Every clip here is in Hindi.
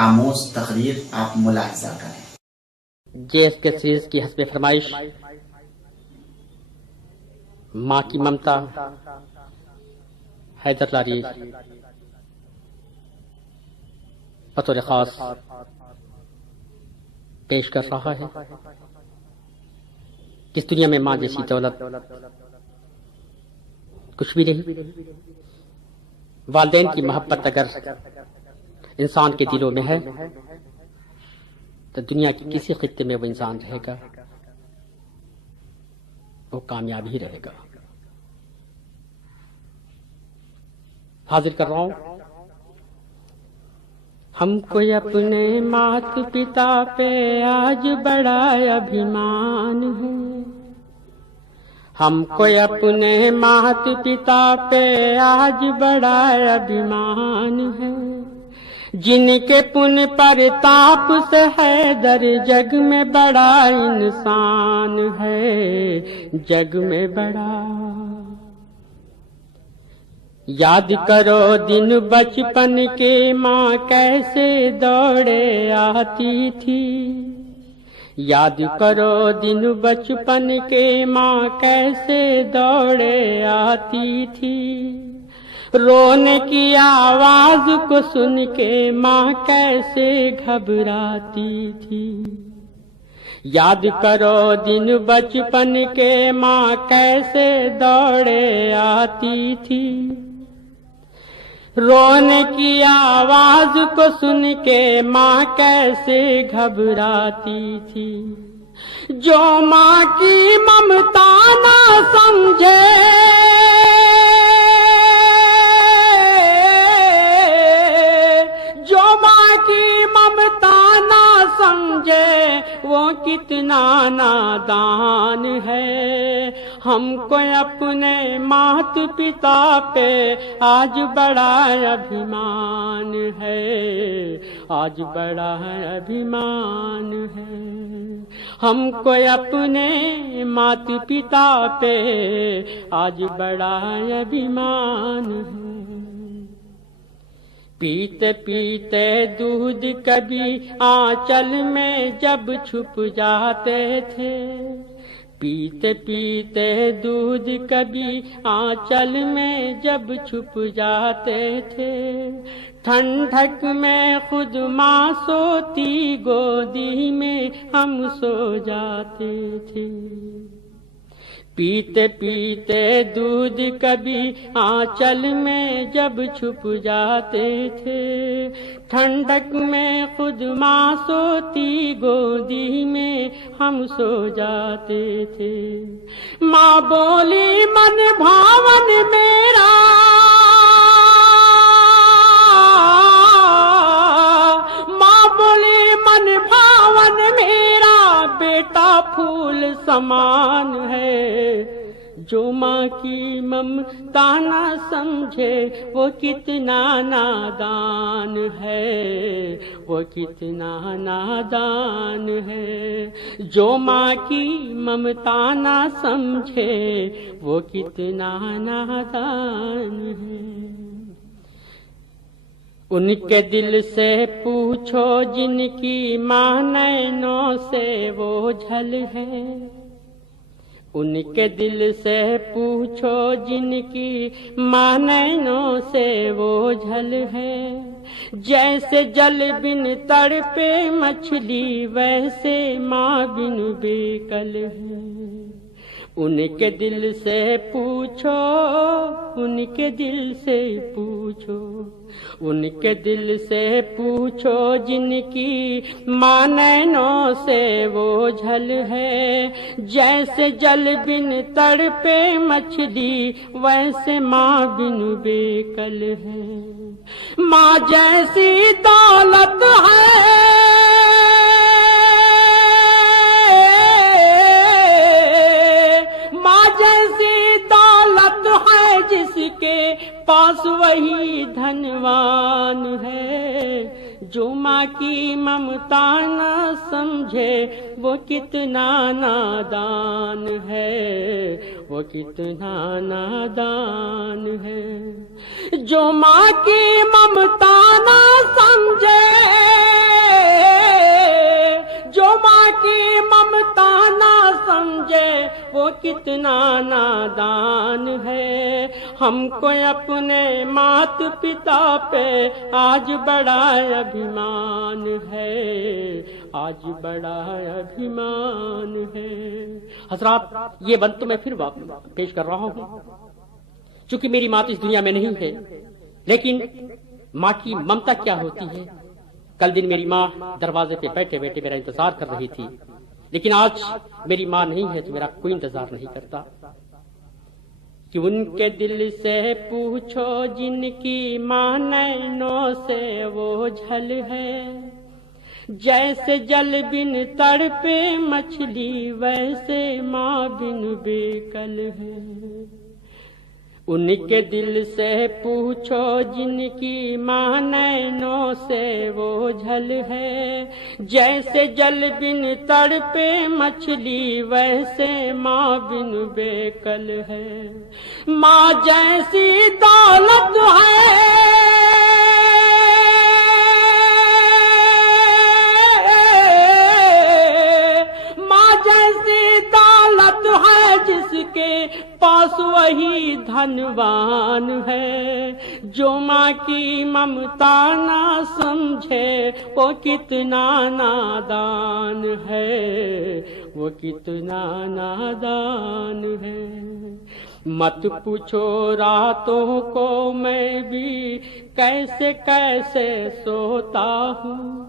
आमोज तकरीर आप मुलाहिजा करें। JSK सीरीज की हस्बे फरमाइश माँ की ममता हैदर लारी बतौर खास पेश कर रहा है। इस दुनिया में माँ जैसी दौलत कुछ भी नहीं। वालिदैन की मोहब्बत अगर इंसान के दिलों में है तो दुनिया के किसी खित्ते में वो इंसान रहेगा, वो कामयाब ही रहेगा। हाजिर कर रहा हूं, हमको अपने मात पिता पे आज बड़ा अभिमान है। हमको अपने मात पिता पे आज बड़ा अभिमान है। जिनके पुण्य पर ताप से हैदर जग में बड़ा इंसान है, जग में बड़ा। याद करो दिन बचपन के माँ कैसे दौड़े आती थी। याद करो दिन बचपन के माँ कैसे दौड़े आती थी। रोने की आवाज को सुन के माँ कैसे घबराती थी। याद करो दिन बचपन के माँ कैसे दौड़े आती थी। रोने की आवाज को सुन के माँ कैसे घबराती थी। जो माँ की ममता ना समझे, जो माँ की ममता ना समझे वो कितना नादान है। हमको अपने मात पिता पे आज बड़ा अभिमान है, आज बड़ा अभिमान है। हमको अपने मात पिता पे आज बड़ा अभिमान है। पीते पीते दूध कभी आंचल में जब छुप जाते थे। पीते पीते दूध कभी आंचल में जब छुप जाते थे। ठंडक में खुद माँ सोती गोदी में हम सो जाते थे। पीते पीते दूध कभी आंचल में जब छुप जाते थे। ठंडक में खुद माँ सोती गोदी में हम सो जाते थे। माँ बोली मन भावन मेरा, माँ बोली मन भावन मेरा बेटा फूल समान है। जो माँ की ममता ना समझे वो कितना नादान है, वो कितना नादान है। जो माँ की ममता ना समझे वो कितना नादान है। उनके दिल से पूछो जिनकी माँ नैनों से वो झल है। उनके दिल से पूछो जिनकी माँ नैनों से वो झल है। जैसे जल बिन तड़पे मछली वैसे माँ बिन बेकल है। उनके दिल से पूछो, उनके दिल से पूछो, उनके दिल से पूछो जिनकी माँ नैनों से वो झल है। जैसे जल बिन तड़पे मछली वैसे माँ बिन बेकल है। माँ जैसी दौलत है, माँ जैसी दौलत है जिसके पास वही धनवान है। जो माँ की ममता न समझे वो कितना नादान है, वो कितना नादान है। जो माँ की ममता न समझे वो कितना नादान है। हमको अपने मात पिता पे आज बड़ा अभिमान है, आज बड़ा अभिमान है। हजरात, ये बंद तो मैं फिर पेश कर रहा हूँ, चूंकि मेरी माँ तो इस दुनिया में नहीं है, लेकिन माँ की ममता क्या होती है। कल दिन मेरी माँ दरवाजे पे बैठे बैठे मेरा इंतजार कर रही थी, लेकिन आज मेरी माँ नहीं है तो मेरा कोई इंतजार नहीं करता। कि उनके दिल से पूछो जिनकी माँ नैनों से वो झल है, जैसे जल बिन तड़पे मछली वैसे माँ बिन बेकल है। उनके दिल से पूछो जिनकी माँ नैनों से वो झल है, जैसे जल बिन तड़पे मछली वैसे माँ बिन बेकल है। माँ जैसी दौलत है जिसके पास वही धनवान है। जो माँ की ममता ना समझे वो कितना नादान है, वो कितना नादान है। मत पूछो रातों को मैं भी कैसे कैसे सोता हूँ,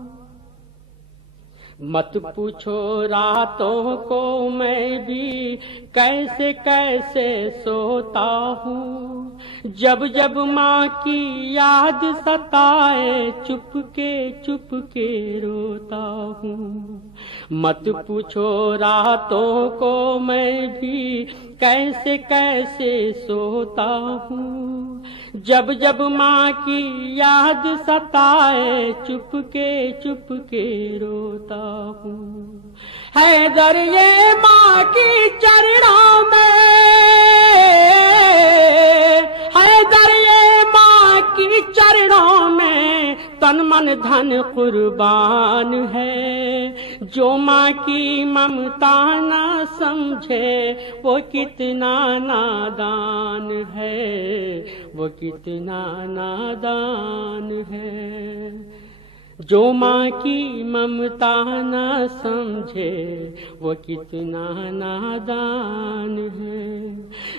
मत पूछो रातों को मैं भी कैसे कैसे सोता हूँ। जब जब माँ की याद सताए चुपके रोता हूँ। मत पूछो रातों को मैं भी कैसे कैसे सोता हूँ। जब जब माँ की याद सताए चुपके रोता हूँ। हैदर ये माँ की चरणों में, हैदर ये माँ की चरणों में तन मन धन कुर्बान है। जो माँ की ममता ना समझे वो कितना नादान है, वो कितना नादान है। जो माँ की ममता ना समझे वो कितना नादान है।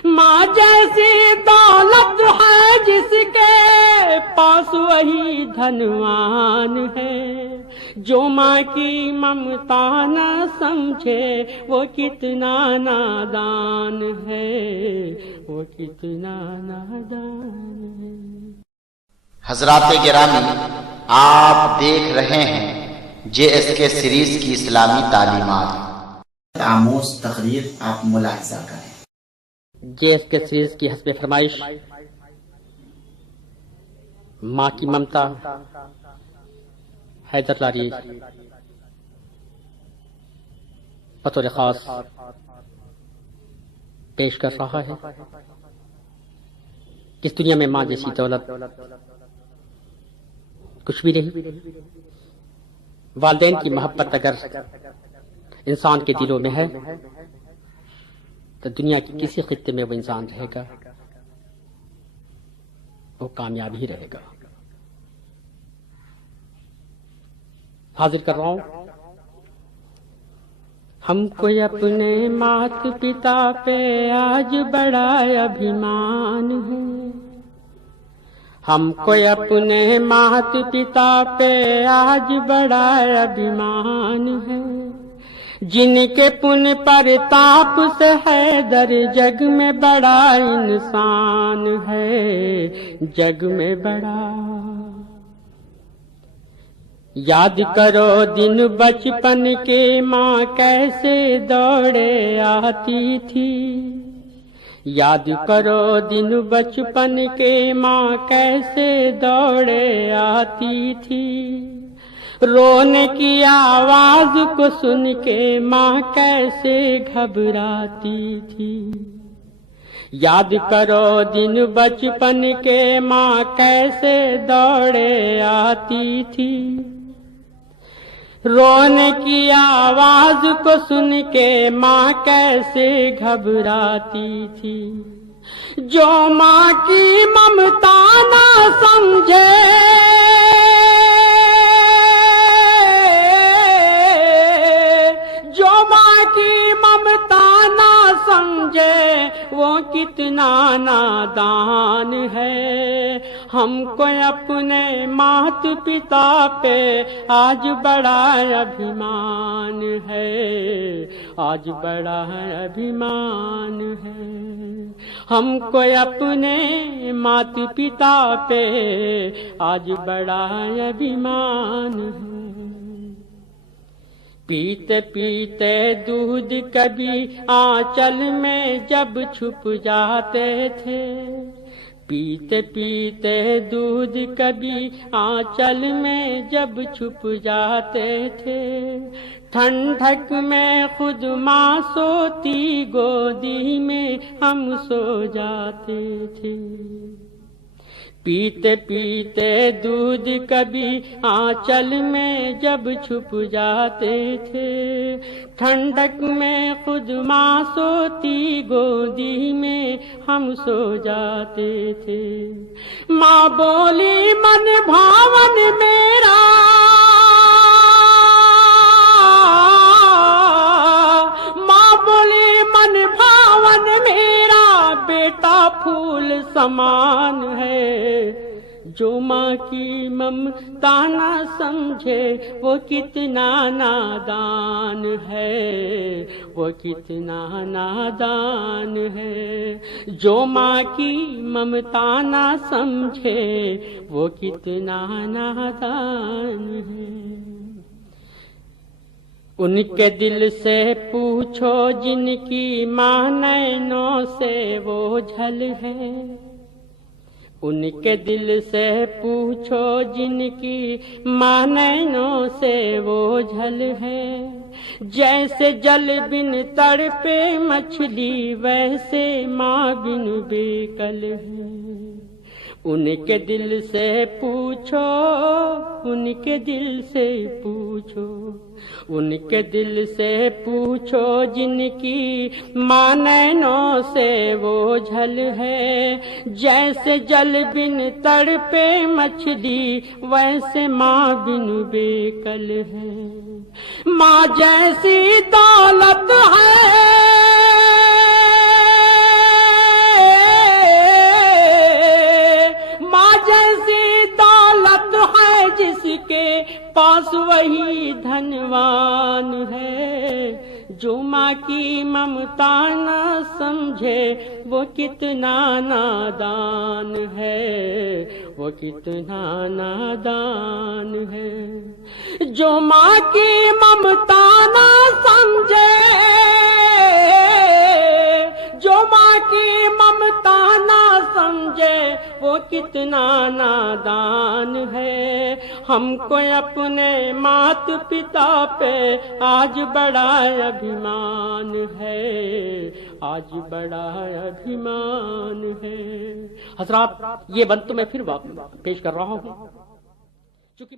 माँ जैसी दौलत है जिसके पास वही धनवान है। जो माँ की ममता ना समझे वो कितना नादान है, वो कितना नादान है। हजरात गिरामी, आप देख रहे हैं JSK सीरीज की इस्लामी तालीमात। आमोज तकरीर आप मुलाहिजा करें। JSK सीरीज की हस्बे फरमाइश माँ की ममता हैदर लारी बतौर खास पेश कर रहा है। इस दुनिया में माँ जैसी दौलत कुछ भी नहीं। वालिदैन की मोहब्बत अगर इंसान के दिलों में है तो दुनिया के किसी खित्ते में वो इंसान रहेगा, वो कामयाब ही रहेगा। हाजिर कर रहा हूं, हमको अपने मात पिता पे आज बड़ा अभिमान है। हमको अपने मात पिता पे आज बड़ा अभिमान है। जिनके पुण्य पर ताप से हैदर जग में बड़ा इंसान है, जग में बड़ा। याद करो दिन बचपन के माँ कैसे दौड़े आती थी। याद करो दिन बचपन के माँ कैसे दौड़े आती थी। रोने की आवाज को सुन के माँ कैसे घबराती थी। याद करो दिन बचपन के माँ कैसे दौड़े आती थी। रोने की आवाज को सुन के माँ कैसे घबराती थी। जो माँ की ममता ना समझे, जो माँ की ममता ना समझे, वो कितना नादान है। हमको अपने मात पिता पे आज बड़ा अभिमान है, आज बड़ा अभिमान है। हमको अपने मात पिता पे आज बड़ा अभिमान है। पीते पीते दूध कभी आंचल में जब छुप जाते थे, पीते पीते दूध कभी आंचल में जब छुप जाते थे। ठंडक में खुद माँ सोती, गोदी में हम सो जाते थे। पीते पीते दूध कभी आंचल में जब छुप जाते थे। ठंडक में खुद माँ सोती, गोदी में हम सो जाते थे। माँ बोली मन भावन मेरा, माँ बोली मन भावन मेरा, बेटा फूल समान है। जो माँ की ममता ना समझे, वो कितना नादान है, वो कितना नादान है। जो माँ की ममता ना समझे, वो कितना नादान है। उनके दिल से पूछो जिनकी माँ नैनों से वो झल है, उनके दिल से पूछो जिनकी माँ नैनों से वो झल है। जैसे जल बिन तड़पे मछली, वैसे माँ बिन बेकल है। उनके दिल से पूछो, उनके दिल से पूछो, उनके दिल से पूछो जिनकी माँ नैनों से वो झल है। जैसे जल बिन तड़पे मछली, वैसे माँ बिन बेकल है। माँ जैसी दौलत है, माँ जैसी दौलत है, जिसके पास वही धनवान है। जो माँ की ममता ना समझे, वो कितना नादान है, वो कितना नादान है। जो माँ की ममता ना समझे, जो माँ की ममता ना समझे, वो कितना नादान है। हमको अपने मात पिता पे आज बड़ा अभिमान है, आज बड़ा अभिमान है। हजरात, ये बंद तो मैं फिर पेश कर रहा हूँ, चूंकि